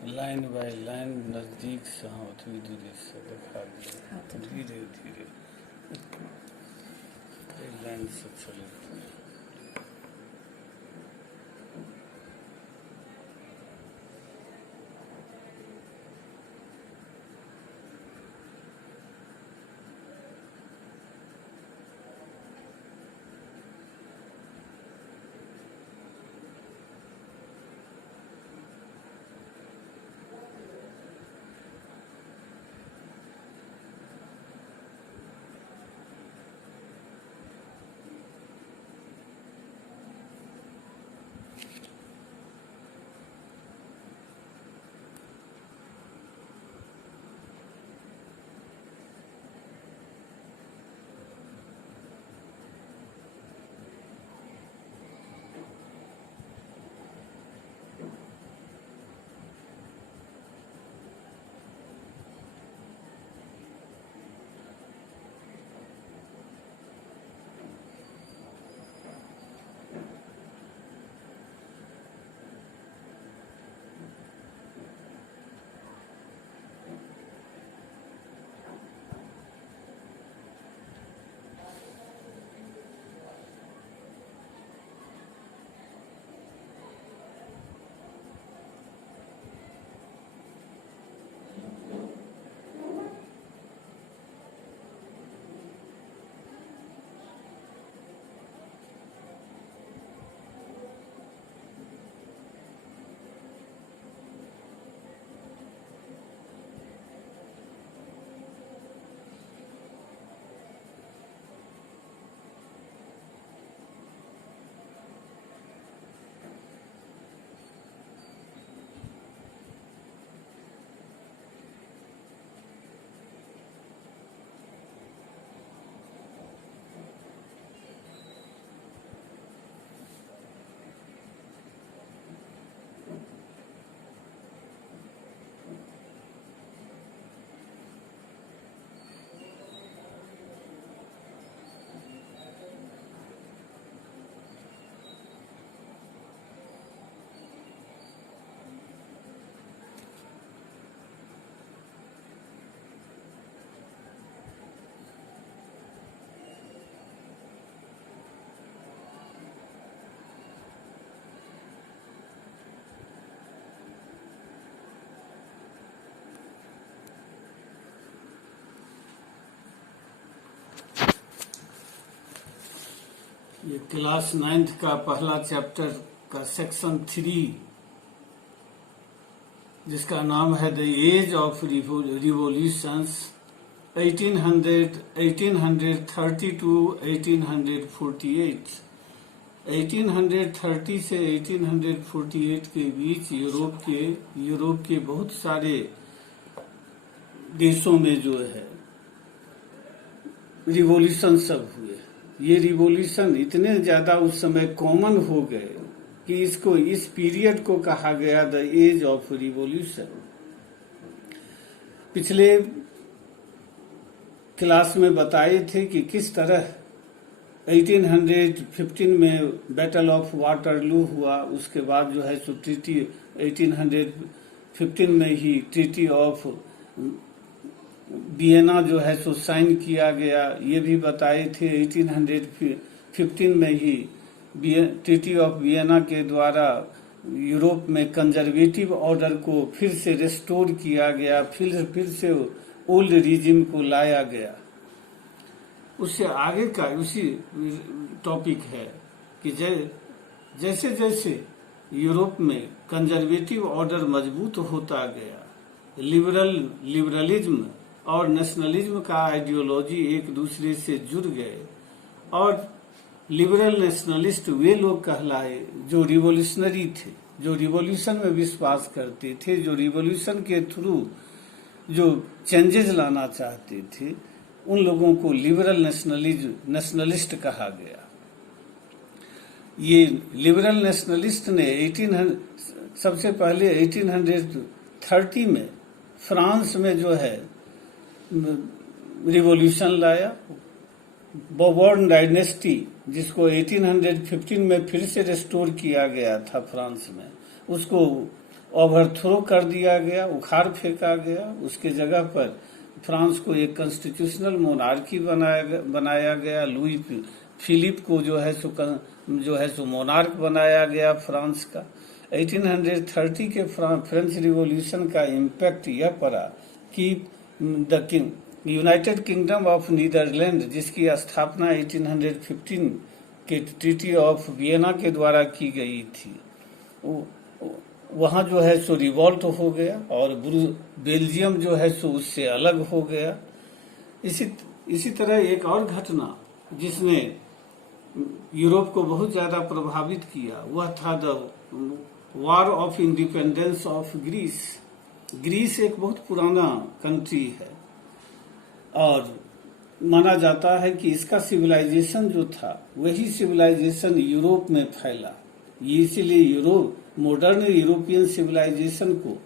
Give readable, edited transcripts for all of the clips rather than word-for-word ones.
Line by line नजदीक से थोड़ी दूरी से दिखा दिया, धीरे धीरे लाइन से चले। ये क्लास 9th का पहला चैप्टर का सेक्शन 3, जिसका नाम है the age of revolutions 1830 to 1848। 1830 से 1848 के बीच यूरोप के बहुत सारे देशों में जो है रिवॉल्यूशन सब हुए। ये रिवॉल्यूशन इतने ज्यादा उस समय कॉमन हो गए कि इस पीरियड को कहा गया द एज ऑफ रिवॉल्यूशन। पिछले क्लास में बताए थे कि किस तरह 1815 में बैटल ऑफ वाटरलू हुआ, उसके बाद जो है सो ट्रीटी 1815 में ही ट्रीटी ऑफ वियना जो है सो साइन किया गया। ये भी बताए थे 1815 में ही ट्रीटी ऑफ वियना के द्वारा यूरोप में कंजर्वेटिव ऑर्डर को फिर से रेस्टोर किया गया, फिर से ओल्ड रिजिम को लाया गया। उससे आगे का उसी टॉपिक है कि जैसे जैसे यूरोप में कंजर्वेटिव ऑर्डर मजबूत होता गया, लिबरलिज्म और नेशनलिज्म का आइडियोलॉजी एक दूसरे से जुड़ गए और लिबरल नेशनलिस्ट वे लोग कहलाए जो रिवॉल्यूशनरी थे, जो रिवॉल्यूशन में विश्वास करते थे, जो रिवॉल्यूशन के थ्रू जो चेंजेस लाना चाहते थे, उन लोगों को लिबरल नेशनलिस्ट कहा गया। ये लिबरल नेशनलिस्ट ने सबसे पहले 1830 में फ्रांस में जो है रिवॉल्यूशन लाया बोबर्न डायनेस्टी, जिसको 1815 में फिर से रिस्टोर किया गया था फ्रांस में, उसको ओवरथ्रो कर दिया गया, उखाड़ फेंका गया। उसके जगह पर फ्रांस को एक कॉन्स्टिट्यूशनल मोनार्की बनाया गया। लुई फिलिप को जो है सो मोनार्क बनाया गया फ्रांस का। 1830 के फ्रेंच रिवॉल्यूशन का इम्पैक्ट यह पड़ा कि यूनाइटेड किंगडम ऑफ नीदरलैंड, जिसकी स्थापना 1815 के ट्रीटी ऑफ वियना के द्वारा की गई थी, वहाँ जो है सो रिवॉल्ट हो गया और बेल्जियम जो है सो उससे अलग हो गया। इसी तरह एक और घटना जिसने यूरोप को बहुत ज़्यादा प्रभावित किया, वह था the war of independence of Greece. Greece एक बहुत पुराना कंट्री है और माना जाता है कि इसका सिविलाइजेशन जो था वही सिविलाइजेशन यूरोप में फैला। इसीलिए मॉडर्न यूरोपियन सिविलाइजेशन को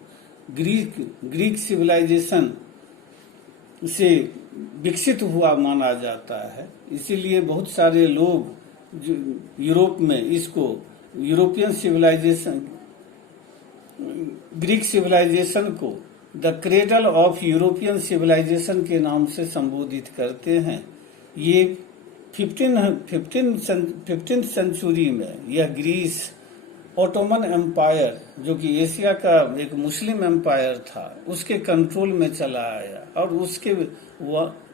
ग्रीक सिविलाइजेशन से विकसित हुआ माना जाता है। इसीलिए बहुत सारे लोग यूरोप में इसको यूरोपियन सिविलाइजेशन, ग्रीक सिविलाइजेशन को the cradle of European civilisation के नाम से संबोधित करते हैं। ये 15th सेंचुरी में यह ग्रीस ओटोमन एम्पायर, जो कि एशिया का एक मुस्लिम एम्पायर था, उसके कंट्रोल में चला आया और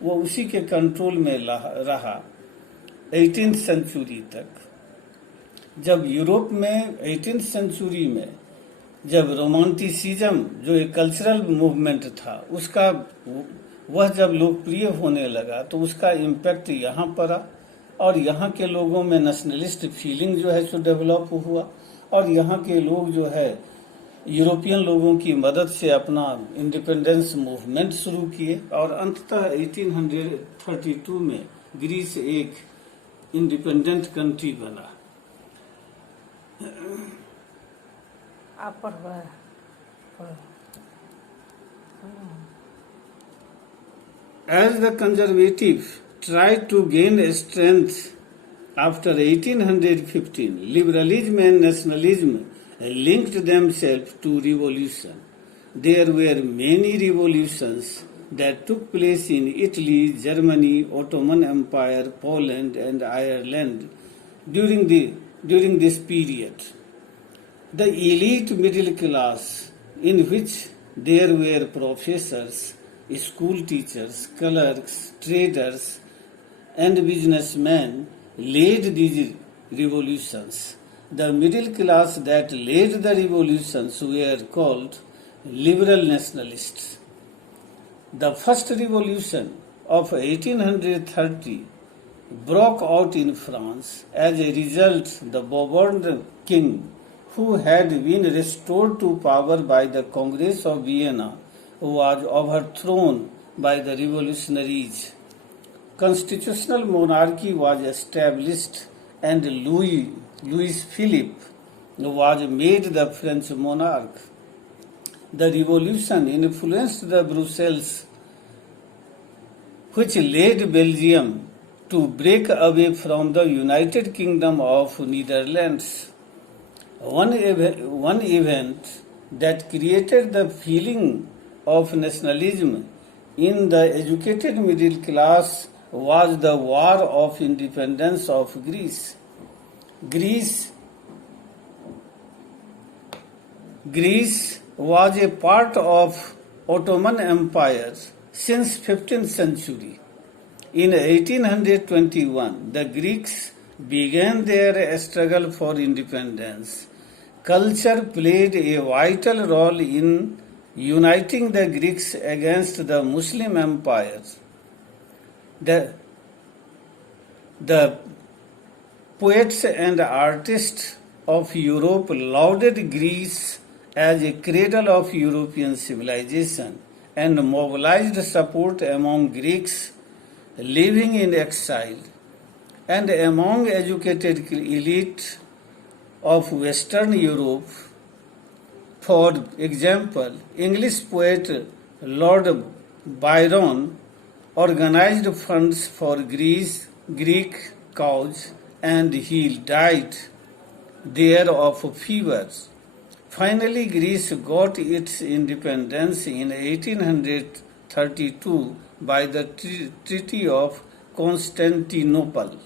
वो उसी के कंट्रोल में रहा 18th सेंचुरी तक। जब यूरोप में 18th सेंचुरी में जब रोमांटिसिज्म जो एक कल्चरल मूवमेंट था उसका वह जब लोकप्रिय होने लगा तो उसका इम्पैक्ट यहाँ पड़ा और यहाँ के लोगों में नेशनलिस्ट फीलिंग जो है सो डेवलप हुआ और यहाँ के लोग जो है यूरोपियन लोगों की मदद से अपना इंडिपेंडेंस मूवमेंट शुरू किए और अंततः 1832 में ग्रीस एक इंडिपेंडेंट कंट्री बना। As the conservative tried to gain strength after 1815, liberalism and nationalism linked themselves to revolution. There were many revolutions that took place in Italy, Germany, Ottoman Empire, Poland, and Ireland during this period. The elite middle class, in which there were professors, school teachers, clerks, traders, and businessmen, led these revolutions. The middle class that led the revolutions were called liberal nationalists. The first revolution of 1830 broke out in France. As a result, the Bourbon king, who had been restored to power by the Congress of Vienna, was overthrown by the revolutionaries. Constitutional monarchy was established and Louis Philippe was made the French monarch. The revolution influenced the Brussels, which led Belgium to break away from the United Kingdom of Netherlands. One event that created the feeling of nationalism in the educated middle class was the War of Independence of Greece. Greece was a part of Ottoman Empire since 15th century. In 1821, the Greeks began their struggle for independence. Culture played a vital role in uniting the Greeks against the Muslim Empire. The poets and artists of Europe lauded Greece as a cradle of European civilization and mobilized support among Greeks living in exile and among educated elite of Western Europe. For example, English poet Lord Byron organized funds for Greek cause, and he died there of fever. Finally, Greece got its independence in 1832 by the Treaty of Constantinople.